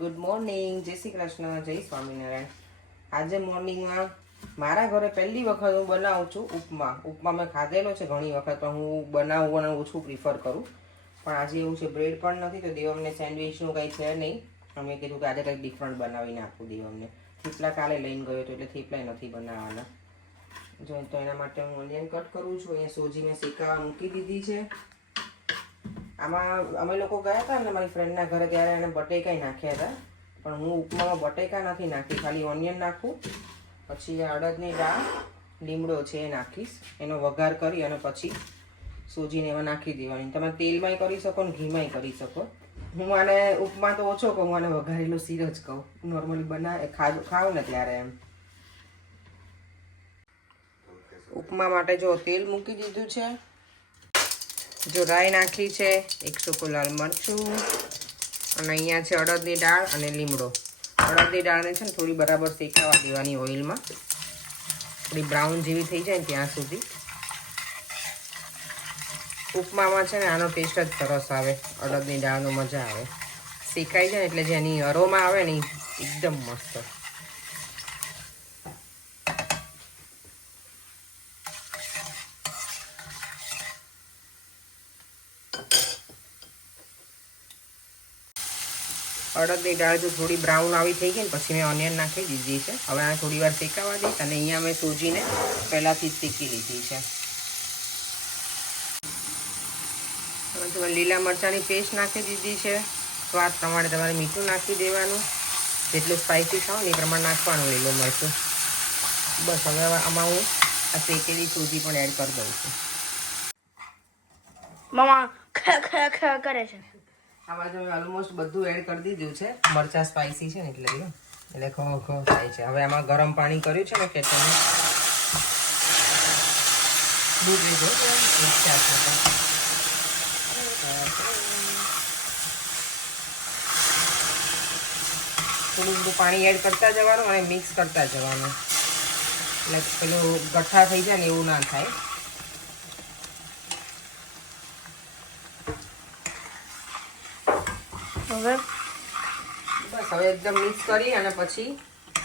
Good morning, જય શ્રી કૃષ્ણ, જય સ્વામિનારાયણ. આજે મોર્નિંગમાં મારા ઘરે પહેલી વખત હું બનાવું છું ઉપમા. ઉપમા મેં ખાધેલો છે ઘણી વખત, પણ હું બનાવવું ઓછું પ્રિફર કરું. પણ આજે એવું છે, બ્રેડ પણ નથી તો દેવમને સેન્ડવિચનું કંઈ છે નહીં. અમે કીધું કે આજે કંઈક ડિફરન્ટ બનાવીને આપું દેવમને. થેપલા કાલે લઈને ગયો હતો એટલે થેપલા નથી બનાવવાના. જો તો એના માટે હું ઓનિયન કટ કરું છું. અહીંયા સોજી મેં શેકાવા મૂકી દીધી છે. આમાં અમે લોકો ગયા હતા ને મારી ફ્રેન્ડના ઘરે, ત્યારે એને બટેકાઈ નાખ્યા હતા. પણ હું ઉપમામાં બટેકા નથી નાખી, ખાલી ઓનિયન નાખું. પછી અડદની દાળ, લીમડો છે એ નાખીશ. એનો વઘાર કરી અને પછી સૂજીને એમાં નાખી દેવાની. તમે તેલમાંય કરી શકો ને ઘીમાંય કરી શકો. હું આને ઉપમા તો ઓછો કહું, આને વઘારેલો શીર જ કહું. નોર્મલી ખાઉં ને ત્યારે એમ. ઉપમા માટે જો તેલ મૂકી દીધું છે, જો રાઈ નાખી છે, 1 સૂકું લાલ મરચું, અને અહીંયા છે અડદની દાળ અને લીમડો. અડદની દાળને છે ને થોડી બરાબર શેકાવા દેવાની ઓઇલમાં, થોડી બ્રાઉન જેવી થઈ જાય ને ત્યાં સુધી. ઉપમામાં છે ને આનો ટેસ્ટ જ સરસ આવે, અડદની દાળનો મજા આવે. શેકાઈ જાય એટલે જેની અરોમા આવે ને એકદમ મસ્ત. અડદની દાળ જો થોડી બ્રાઉન આવી થઈ ગઈ ને પછી મેં ઓનિયન નાખી દીધી છે. હવે આ થોડી વાર શેકાવા દઈશ. અને અહીંયા મેં સૂજીને પહેલાંથી જ શેકી લીધી છે. હવે લીલા મરચાંની પેસ્ટ નાખી દીધી છે. સ્વાદ પ્રમાણે તમારે મીઠું નાખી દેવાનું, જેટલું સ્પાઇસી ખાવ ને એ પ્રમાણે નાખવાનું લીલું મરચું. બસ હવે આમાં હું આ શેકેલી સૂજી પણ એડ કરી દઉં છું. મમ્મા કરે છે. આમાં મેં ઓલમોસ્ટ બધું એડ કરી દીધું છે. મરચાં સ્પાઇસી છે ને એટલે ખો થાય છે. હવે આમાં ગરમ પાણી કર્યું છે ને કેટલું દૂધ લીધું થોડું બધું પાણી એડ કરતા જવાનું અને મિક્સ કરતા જવાનું, એટલે પેલું ગઠ્ઠા થઈ જાય ને એવું ના થાય. બસ હવે એકદમ મિક્સ કરી અને પછી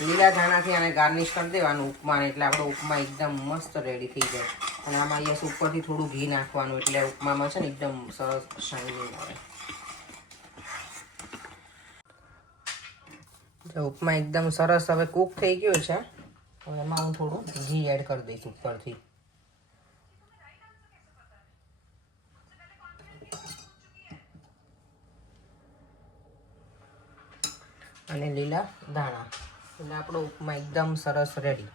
લીલા ધાણાથી આને ગાર્નિશ કરી દેવાનું ઉપમાને, એટલે આપણો ઉપમા એકદમ મસ્ત રેડી થઈ જાય. અને આમાં યસ ઉપરથી થોડું ઘી નાખવાનું, એટલે ઉપમામાં છે ને એકદમ સરસ શાઇનિંગ આવે. ઉપમા એકદમ સરસ હવે કૂક થઈ ગયો છે. હવે એમાં હું થોડું ઘી એડ કરી દઈશ ઉપરથી. અને લીલા ધાણા, એટલે આપણો ઉપમા એકદમ સરસ રેડી.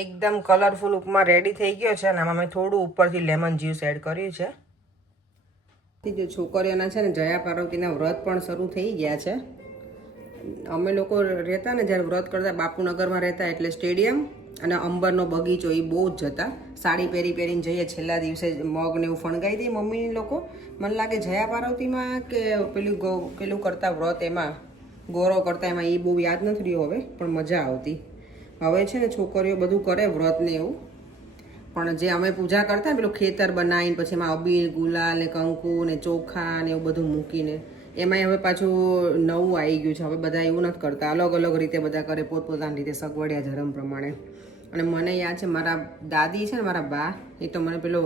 એકદમ કલરફુલ ઉપમા રેડી થઈ ગયો છે. અને આમાં મેં થોડું ઉપરથી લેમન જ્યુસ એડ કર્યું છે. જે છોકરીઓના છે ને જયા પાર્વતીના વ્રત પણ શરૂ થઈ ગયા છે. અમે લોકો રહેતા ને જ્યારે વ્રત કરતા, બાપુનગરમાં રહેતા, એટલે સ્ટેડિયમ અને અંબરનો બગીચો એ બહુ જ જતા. સાડી પહેરીને જઈએ, છેલ્લા દિવસે મગ ને એવું ફણગાઈ દઈએ મમ્મીની લોકો. મને લાગે જયા પાર્વતીમાં કે પેલું કરતા વ્રત, એમાં ગૌરવ કરતા, એમાં એ બહુ યાદ નથી રહ્યું હવે, પણ મજા આવતી. હવે છે ને છોકરીઓ બધું કરે વ્રત ને એવું, પણ જે અમે પૂજા કરતા ને પેલું ખેતર બનાવીને પછી એમાં અબીલ, ગુલાલ ને કંકુ ને ચોખા ને એવું બધું મૂકીને, એમાંય હવે પાછું નવું આવી ગયું છે. હવે બધા એવું નથી કરતા, અલગ અલગ રીતે બધા કરે, પોતપોતાની રીતે સગવડિયા ધર્મ પ્રમાણે. અને મને યાદ છે મારા દાદી છે ને, મારા બા, એ તો મને પેલો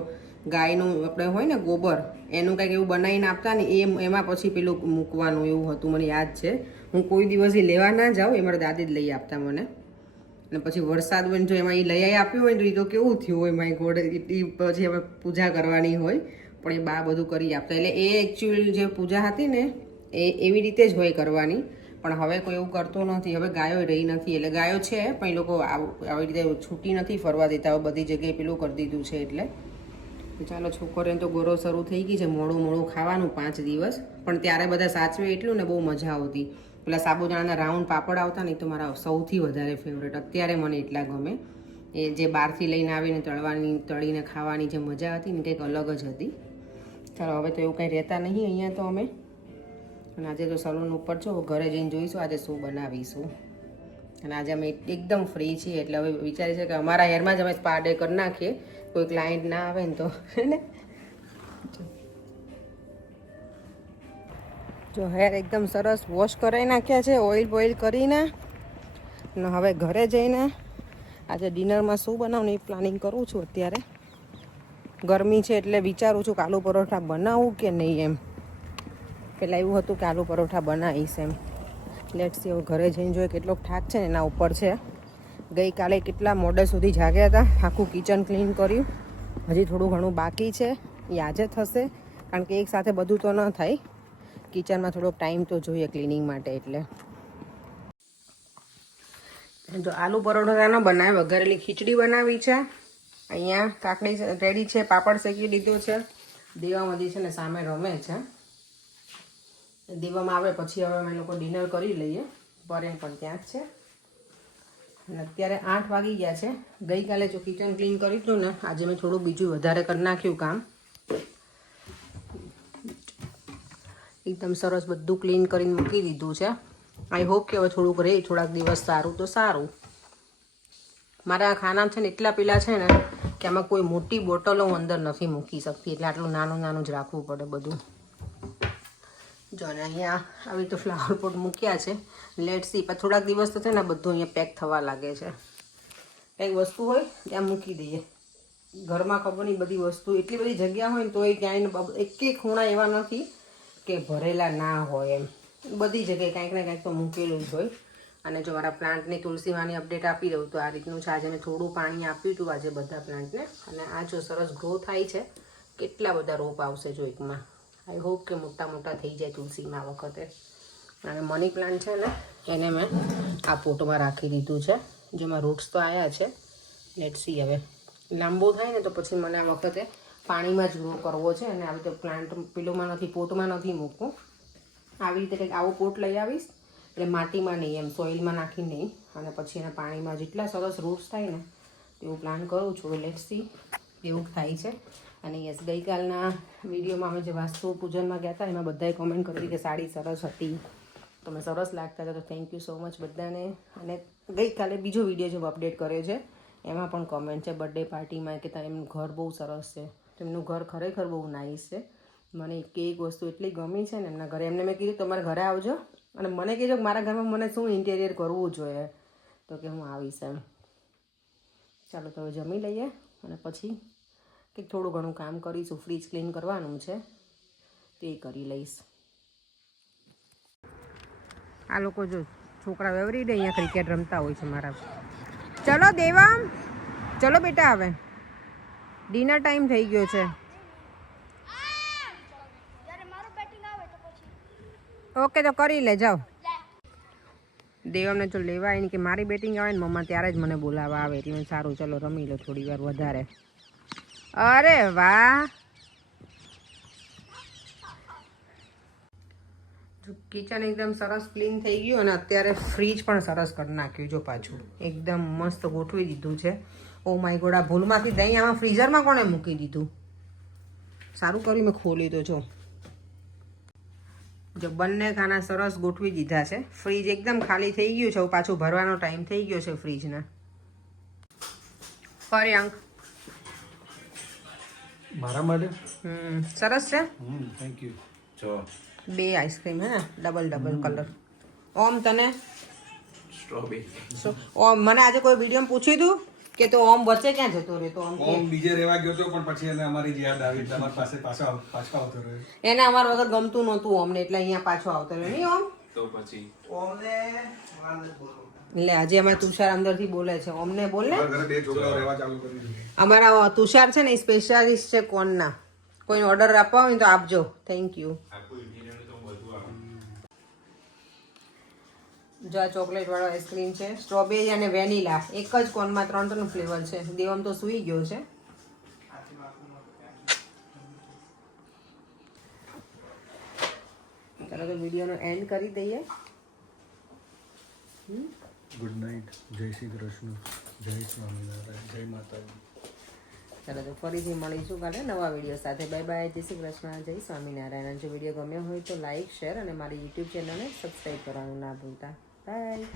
ગાયનું આપણે હોય ને ગોબર, એનું કંઈક એવું બનાવીને આપતા ને, એમાં પછી પેલું મૂકવાનું એવું હતું, મને યાદ છે. હું કોઈ દિવસ એ લેવા ના જાઉં, એ મારા દાદી જ લઈ આપતા મને. અને પછી વરસાદ હોય જો એમાં એ લઈ આપ્યું હોય ને તો એ તો કેવું થયું હોય, માય ગોડ, એ પછી હવે પૂજા કરવાની હોય, પણ એ બા બધું કરી આપતા. એટલે એ એકચ્યુઅલ જે પૂજા હતી ને એ એવી રીતે જ હોય કરવાની. પણ હવે કોઈ એવું કરતું નથી. હવે ગાયો રહી નથી, એટલે ગાયો છે પણ એ લોકો આવી રીતે છૂટી નથી ફરવા દેતા. હવે બધી જગ્યાએ પેલું કરી દીધું છે. એટલે ચાલો, છોકરીઓને તો ગોરો શરૂ થઈ ગઈ છે. મોડું ખાવાનું 5 દિવસ, પણ ત્યારે બધા સાચવે એટલું ને બહુ મજા આવતી. પેલા સાબુદાણાના રાઉન્ડ પાપડ આવતા ને, તો મારા સૌથી વધારે ફેવરેટ. અત્યારે મને એટલા ગમે. એ જે બહારથી લઈને આવીને તળીને ખાવાની જે મજા હતી ને, કંઈક અલગ જ હતી. ચાલો, હવે તો એવું કંઈ રહેતા નહીં અહીંયા તો અમે. અને આજે તો સલૂન ઉપર છો, ઘરે જઈને જોઈશું આજે શું બનાવીશું. અને આજે અમે એકદમ ફ્રી છીએ એટલે હવે વિચારીએ છીએ કે અમારા હેરમાં જ અમે સ્પા ડે કરી નાખીએ, કોઈ ક્લાયન્ટ ના આવે ને તો ને. જો હેર એકદમ સરસ વોશ કરાવી નાખ્યા છે ઓઇલ બોઇલ કરીને. ને હવે ઘરે જઈને આજે ડિનરમાં શું બનાવું એ પ્લાનિંગ કરું છું. અત્યારે ગરમી છે એટલે વિચારું છું કે આલુ પરોઠા બનાવું કે નહીં એમ. પહેલાં એવું હતું કે આલુ પરોઠા બનાવીશ એમ. લેટ્સ સી હવે ઘરે જઈને જોઈએ કેટલોક થાક છે ને એના ઉપર છે. ગઈકાલે કેટલા મોડે સુધી જાગ્યા હતા, આખું કિચન ક્લીન કર્યું. હજી થોડું ઘણું બાકી છે, એ આજે થશે કારણ કે એક સાથે બધું તો ન થાય. કિચનમાં થોડોક ટાઈમ તો જોઈએ ક્લિનિંગ માટે. એટલે જો આલુ પરોઠા ન બનાવે, વઘારેલી ખીચડી બનાવી છે. અહીંયા કાકડી રેડી છે, પાપડ શેકી દીધું છે. દેવામાંથી છે ને સામે રમે છે. દેવામાં આવે પછી હવે અમે લોકો ડિનર કરી લઈએ. પરેન પણ ત્યાં જ છે. અને અત્યારે 8 વાગી ગયા છે. ગઈકાલે જો કિચન ક્લીન કર્યું હતું ને, આજે મેં થોડું બીજું વધારે કરી નાખ્યું કામ. એકદમ સરસ બધું ક્લીન કરીને મૂકી દીધું છે. આઈ હોપ કે હવે થોડુંક રહે, થોડાક દિવસ સારું તો સારું. મારા ખાના છે ને એટલા પેલા છે ને કે આમાં કોઈ મોટી બોટલો હું અંદર નથી મૂકી શકતી, એટલે આટલું નાનું નાનું જ રાખવું પડે બધું. જો ને અહીંયા આવી તો ફ્લાવર પોટ મૂક્યા છે. લેટ સી પણ થોડાક દિવસ તો છે ને બધું અહીંયા પેક થવા લાગે છે. કંઈક વસ્તુ હોય ત્યાં મૂકી દઈએ. ઘરમાં ખબર નહીં બધી વસ્તુ એટલી બધી જગ્યા હોય ને તો એ ક્યાંય એક ખૂણા એવા નથી કે ભરેલા ના હોય એમ. બધી જગ્યાએ કાંઈક ને કાંઈક તો મૂકેલું જ હોય. અને જો મારા પ્લાન્ટની તુલસીમાંની અપડેટ આપી દઉં તો આ રીતનું છે. આજે મેં થોડું પાણી આપ્યું હતું આજે બધા પ્લાન્ટને. અને આ જો સરસ ગ્રો થાય છે. કેટલા બધા રોપ આવશે જો એકમાં. આઈ હોપ કે મોટા મોટા થઈ જાય તુલસીમાં વખતે. અને મની પ્લાન્ટ છે ને એને મેં આ પોટમાં રાખી દીધું છે, જેમાં રૂટ્સ તો આવ્યા છે. લેટ સી હવે લાંબો થાય ને તો પછી મને આ વખતે પાણીમાં જ ગ્રો કરવો છે. અને આવી રીતે પ્લાન્ટ પેલોમાં નથી, પોટમાં નથી મૂકવું. આવી રીતે કંઈક આવો પોટ લઈ આવીશ, એટલે માટીમાં નહીં એમ સોઇલમાં નાખી નહીં. અને પછી એના પાણીમાં જેટલા સરસ રૂટ્સ થાય ને તેવું પ્લાન કરું છું. લેટ સી એવું થાય છે. અને યસ, ગઈકાલના વિડીયોમાં અમે જે વાસ્તુ પૂજનમાં ગયા હતા એમાં બધાએ કોમેન્ટ કરી કે સાડી સરસ હતી, તમે સરસ લાગતા હતા. તો થેન્ક યુ સો મચ બધાને. અને ગઈકાલે બીજો વિડીયો જેવો અપડેટ કર્યો છે એમાં પણ કોમેન્ટ છે બર્થડે પાર્ટીમાં કે એમનું ઘર બહુ સરસ છે. તેમનું ઘર ખરેખર બહુ નાઇસ છે. મને એક વસ્તુ એટલી ગમી છે ને એમના ઘરે. એમને મેં કીધું તમારા ઘરે આવજો અને મને કહેજો કે મારા ઘરમાં મને શું ઇન્ટિરિયર કરવું જોઈએ, તો કે હું આવીશ એમ. ચાલો તો હવે જમી લઈએ અને પછી કંઈક થોડું ઘણું કામ કરીશું. ફ્રીજ ક્લીન કરવાનું છે તે કરી લઈશ. આ લોકો જો છોકરા એવરી ડે અહીંયા ક્રિકેટ રમતા હોય છે મારા. ચલો દેવામ, ચલો બેટા હવે ડિનર ટાઈમ થઈ ગયો છે. ઓકે તો કરી લે, જાઓ. દેવમને જો લેવા એની કે મારી બેટિંગ આવે ને મમ્મા ત્યારે જ મને બોલાવવા આવે. એટલે સારું ચલો રમી લો થોડી વાર વધારે. અરે વાહ, કિચન એકદમ સરસ ક્લીન થઈ ગયું. અને અત્યારે ફ્રીજ પણ સરસ કરી નાખ્યું જો પાછું એકદમ મસ્ત ગોઠવી દીધું છે. ઓ માય ગોડ, આ ભૂલમાંથી દહીં આમાં ફ્રીઝરમાં કોણે મૂકી દીધું? સારું કર્યું મેં ખોલી તો. જો બંને ખાના સરસ ગોઠવી દીધા છે. ફ્રીજ એકદમ ખાલી થઈ ગયું છે. પાછું ભરવાનો ટાઈમ થઈ ગયો છે ફ્રીજને. પર્યાંક મારા માટે સરસ છે. Thank you. જો 2 આઈસ્ક્રીમ હે ને, ડબલ કલર. ઓમ તને સ્ટ્રોબેરી. ઓમ મને આજે કોઈ વિડીયોમાં પૂછ્યું હતું કે તો ઓમ વચ્ચે ક્યાં જતો રહ્યો? તો ઓમ બીજે રહેવા ગયો તો પણ પછી એને અમારી જ યાદ આવી, તમારી પાસે પાછો આવતો રહ્યો. એને અમારા વગર ગમતું નહોતું ઓમને, એટલે અહીંયા પાછો આવતો રહ્યો નહીં ઓમ. તો પછી ઓમને એટલે આજે અમારે તુષાર અંદરથી બોલે છે. ઓમને બોલ ને. ઘરે 2 છોકરાઓ રહેવા ચાલુ કરી દીધું. અમારા તુષાર છે ને એ સ્પેશિયાલિસ્ટ છે કોર્નના. કોઈને ઓર્ડર આપવા હોય તો આપજો. Thank you. જો આ ચોકલેટ વાળો આઈસ્ક્રીમ છે, સ્ટ્રોબેરી અને વેનીલા. એક જ કોનમાં 3 ફ્લેવર છે. દેવમ તો સૂઈ ગયો છે. ચાલો તો વિડીયોનો એન્ડ કરી દઈએ. Good night. જય શ્રી કૃષ્ણ, જય સ્વામિનારાયણ, જય માતાજી. ચાલો તો ફરીથી મળીશું કાલે નવા વિડીયો સાથે. Bye bye. જય શ્રી કૃષ્ણ, જય સ્વામિનારાયણ. જો વિડીયો ગમ્યો હોય તો લાઈક, શેર અને મારી યુટ્યુબ ચેનલને સબસ્ક્રાઈબ કરવાનું ના ભૂલતા. બાય.